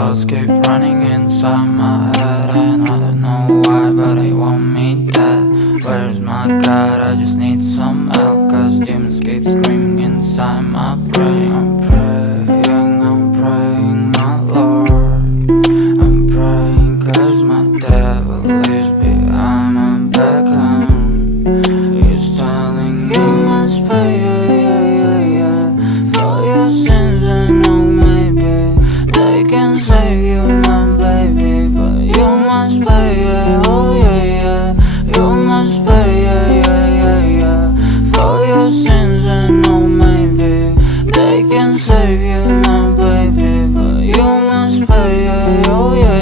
Thoughts keep running inside my head, and I don't know why, but they want me dead. Where's my God? I just need some help, cause demons keep screaming inside my brain. I'm praying, my Lord. I'm praying cause my devil is behind my back, he's telling me you must pay, for your sins, and no, maybe they can save you, my baby, but you must pay, oh yeah, you must pay, for your sins, and no, maybe they can save you, my baby, but you must pay, oh yeah.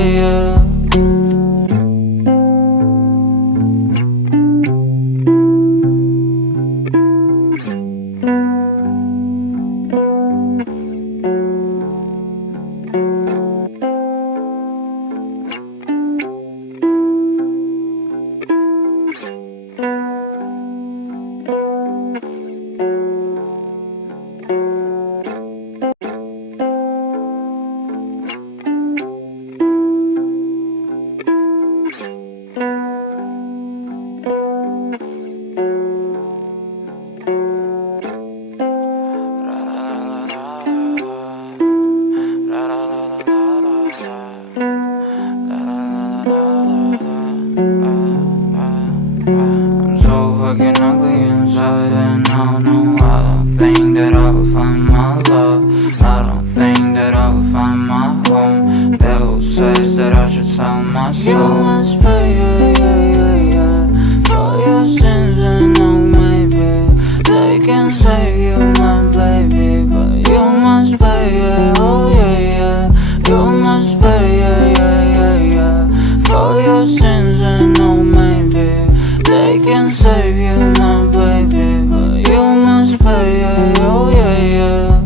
I'm so fucking ugly inside, and I don't think that I will find my love. I don't think that I will find my home. Devil says that I should sell my soul. You must pay, for your sins, and no, maybe they can save you, my baby, but you must pay, oh yeah, you must pay, for your sins, and no, maybe they can save you, my baby, but you must pay, oh yeah.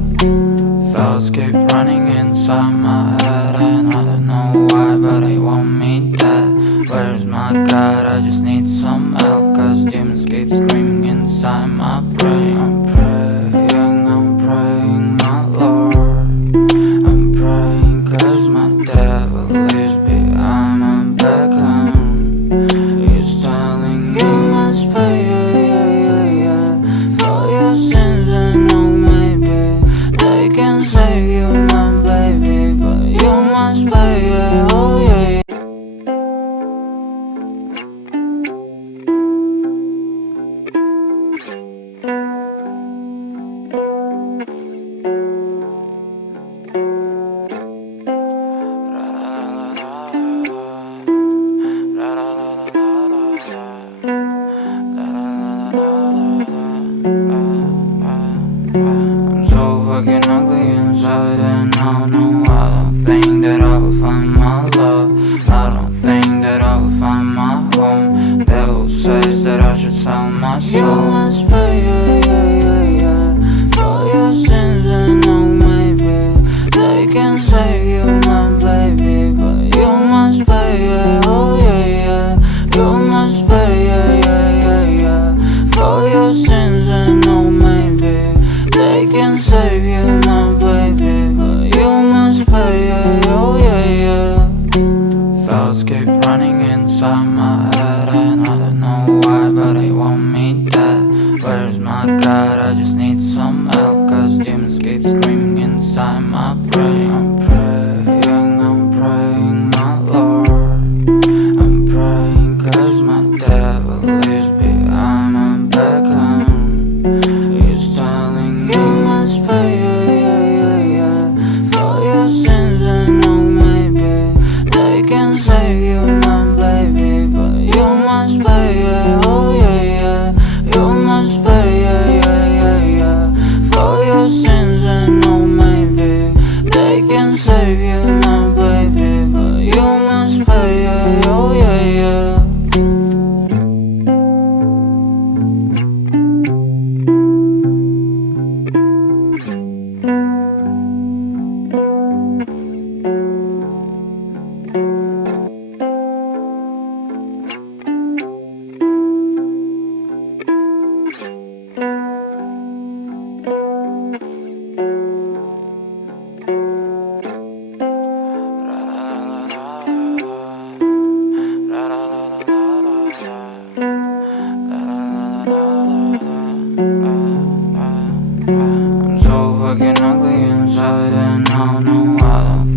Thoughts keep running inside my head, and I don't know why, but they want me dead. Where's my God? I just need some help, cause demons keep screaming inside my brain. I'm praying, my Lord. I'm praying cause my devil is behind my back, he's telling me you must pay, for your sins, and no, maybe they can save you, my baby, but you must pay, oh yeah. I'm so fucking ugly inside, and I don't think that I will find my love. I don't think that I will find my home. Devil says that I should sell my soul. You must pay, for your sins, and no, maybe they can save you, my baby, but you must pay, oh yeah, you must pay, for your sins, and no, maybe they can save you, my baby, but you must pay, oh yeah. Thoughts keep running inside my head, and I don't know why, but they want me dead. Where's my God? I just need some help, cause demons keep screaming inside my brain. I'm praying, my Lord. I'm praying cause my devil is behind my back, he's telling me you must pay, for your sins, and no, maybe they can save you, my baby, but you must pay, oh yeah, you must pay, for your sins, and no, maybe they can save you, my baby, but you must pay, oh yeah.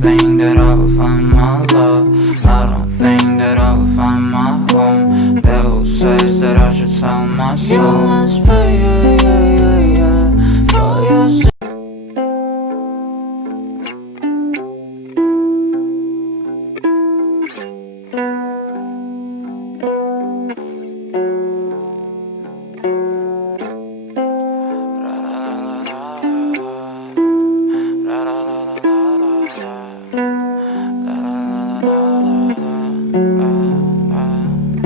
think that I will find my love. I don't think that I will find my home. Devil says that I should sell my soul. You must pay, for your sin.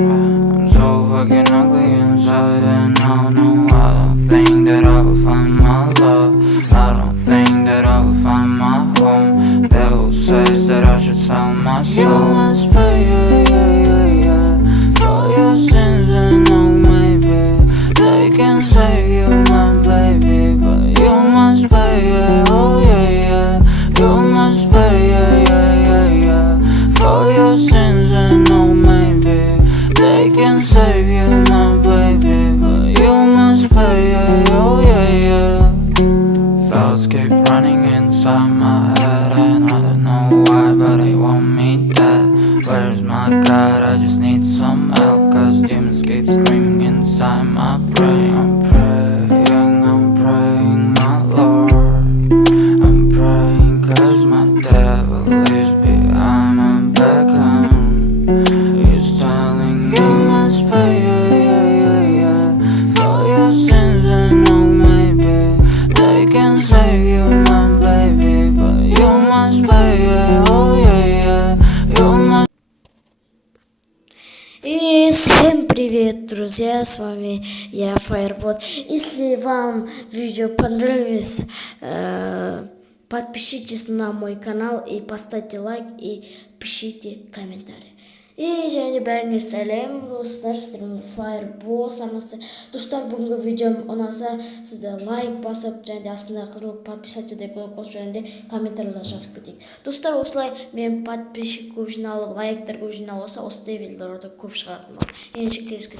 I'm so fucking ugly inside and I don't know. I don't think that I will find my love. I don't think that I will find my home. Devil says that I should sell my soul. You must pay, for your sins and no maybe they can save you, my baby, but you must pay, oh yeah. You must pay, for your sins and no maybe they can save you, my baby, but you must pay, oh yeah. Thoughts keep running inside my head and I don't know why, but I want me dead. Where's my God? I just need some help, cause demons keep screaming inside my brain. I'm praying, my Lord. I'm praying cause my devil is behind my back and he's telling me you must pay, for your sins and no maybe they can save you, my baby, but you must pay, oh yeah. You must. И всем привет, друзья, с вами я, Fireboss. Если вам видео понравилось, подпишитесь на мой канал и поставьте лайк и пишите комментарий. И және бәріңізге сәлем достар, сіздермен Fireboss арнасы. Достар, бүгінгі видеом ұнаса, сізді лайк басып, және астында қызыл подписаться деп қосып және комментарийлер жазып кетейік. Достар, осылай мен подписчик көп жиналып, лайктар көп жиналып olsa, осындай видеоларды көп шығаратынмын. Ендеше келесі